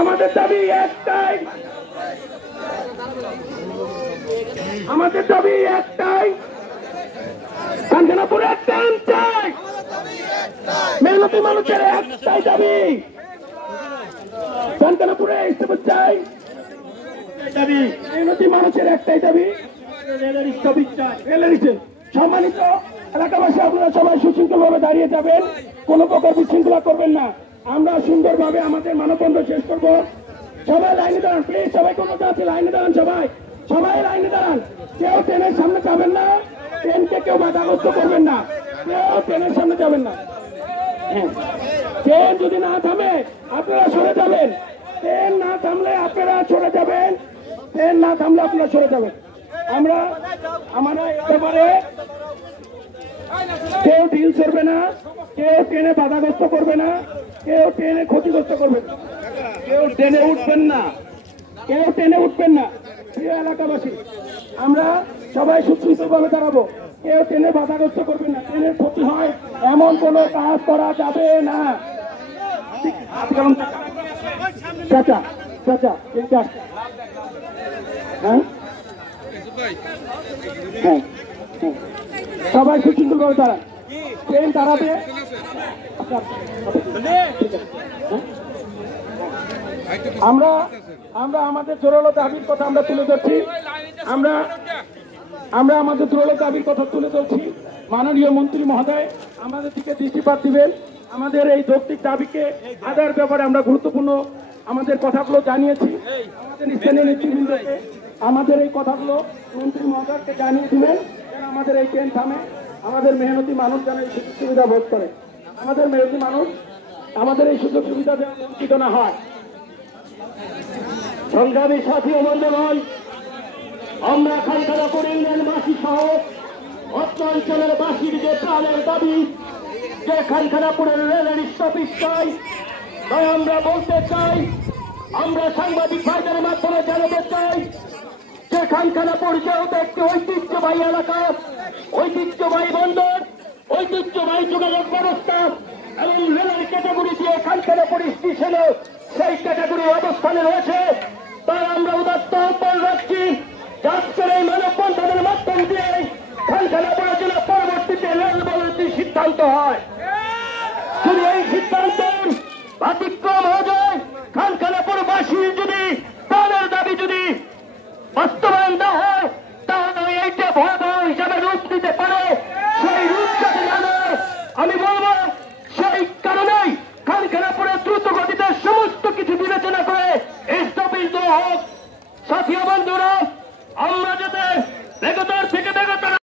আমাদের দাবি একটাই, আমাদের দাবি একটাই, কাঞ্চনাপুরে ট্রেন চাই, মেহনতি মানুষের একটাই দাবি, কাঞ্চনাপুরে ইস্তফা চাই, মেহনতি মানুষের একটাই দাবি, সম্মানিত এলাকাবাসী, আপনারা সবাই সুশৃঙ্খল ভাবে দাঁড়িয়ে যাবেন, কোন প্রকার বিশৃঙ্খলা করবেন না। আমরা সুন্দরভাবে আমাদের মানববন্ধন শেষ করব। সবাই লাইনে দাঁড়ান, প্লিজ, সবাই কোনো আছে লাইনে দাঁড়ান, সবাই সবাই লাইনে দাঁড়ান। কেউ ট্রেনের সামনে যাবেন না, ট্রেনকে কেউ বাধাগ্রস্ত করবেন না, কেউ ট্রেনের সামনে যাবেন না। ট্রেন যদি না থামে আপনারা সরে যাবেন, ট্রেন না থামলে আপনারা সরে যাবেন, ট্রেন না থামলে আপনারা সরে যাবেন। আমরা একেবারে কেউ ঢিল করবে না, কেউ ট্রেনে বাধাগ্রস্ত করবে না, কেউ ট্রেনে ক্ষতিগ্রস্ত করবে না, কেউ ট্রেনে উঠবেন না, কেউ ট্রেনে উঠবেন না। প্রিয় এলাকাবাসী, আমরা সবাই সুশৃঙ্খলভাবে দাঁড়াবো, কেউ ট্রেনে বাধাগ্রস্ত করবেন না, ট্রেনের ক্ষতি হয় এমন কোনো কাজ করা যাবে না। চাচা চাচা হ্যাঁ হ্যাঁ, সবাই সুশৃঙ্খলভাবে দাঁড়ান, ট্রেন দাঁড়াবে। আমরা আমরা আমাদের জোরালো দাবির কথা আমরা তুলে ধরছি, আমরা আমাদের জোরালো দাবির কথা তুলে ধরছি। মাননীয় মন্ত্রী মহোদয় আমাদের দিকে দৃষ্টিপাত দিবেন, আমাদের এই যৌক্তিক দাবিকে আদায়ের ব্যাপারে আমরা গুরুত্বপূর্ণ আমাদের কথাগুলো জানিয়েছি। আমাদের স্থানীয় নেতৃবৃন্দকে আমাদের এই কথাগুলো মন্ত্রী মহোদয়কে জানিয়ে দিবেন, আমাদের এই ট্রেন থামে, আমাদের মেহনতি মানুষ যেন এই সুযোগ সুবিধা ভোগ করে, আমাদের মেহনতি মানুষ আমাদের এই সুযোগ সুবিধা যেন বঞ্চিত না হয়। সংগ্রামী সাথী ও বন্ধুগণ, আমরা খানখানাপুর ইউনিয়ন বাসী সহ অত্র অঞ্চলের বাসীর যে প্রাণের দাবি, যে খানখানাপুরের রেলের স্টপেজ চাই, তাই আমরা বলতে চাই, আমরা সাংবাদিক ভাইদের মাধ্যমে জানাতে চাই যে খানখানাপুর যেহেতু একটি ঐতিহ্যবাহী এলাকা, ঐতিহ্যবাহী বন্দর, ঐতিহ্যবাহী যোগাযোগ ব্যবস্থা এবং রেলের ক্যাটাগরি দিয়ে খানখানাপুর স্টেশনে সেই ক্যাটাগরি অবস্থানে রয়েছে, তাই আমরা উদাত্ত আহ্বান রাখছি আজকের এই মানববন্ধনের মাধ্যম দিয়ে খানখানাপুরের জন্য পরবর্তীতে রেল বলতে সিদ্ধান্ত হয়। যদি এই সিদ্ধান্তের ব্যতিক্রম হয়ে যায়, খানখানাপুরবাসীর যদি তাদের দাবি যদি বাস্তবায়ন না হয়, তাহলে এইটা ভয়াবহ হিসাবে রূপ দিতে পারে। সেই রূপ যদি জানে, আমি বলবো সেই কারণেই খানখানাপুরে দ্রুত গতিতে সমস্ত কিছু বিবেচনা করে স্থগিত হোক। সাথী বন্ধুরা, আমরা যাতে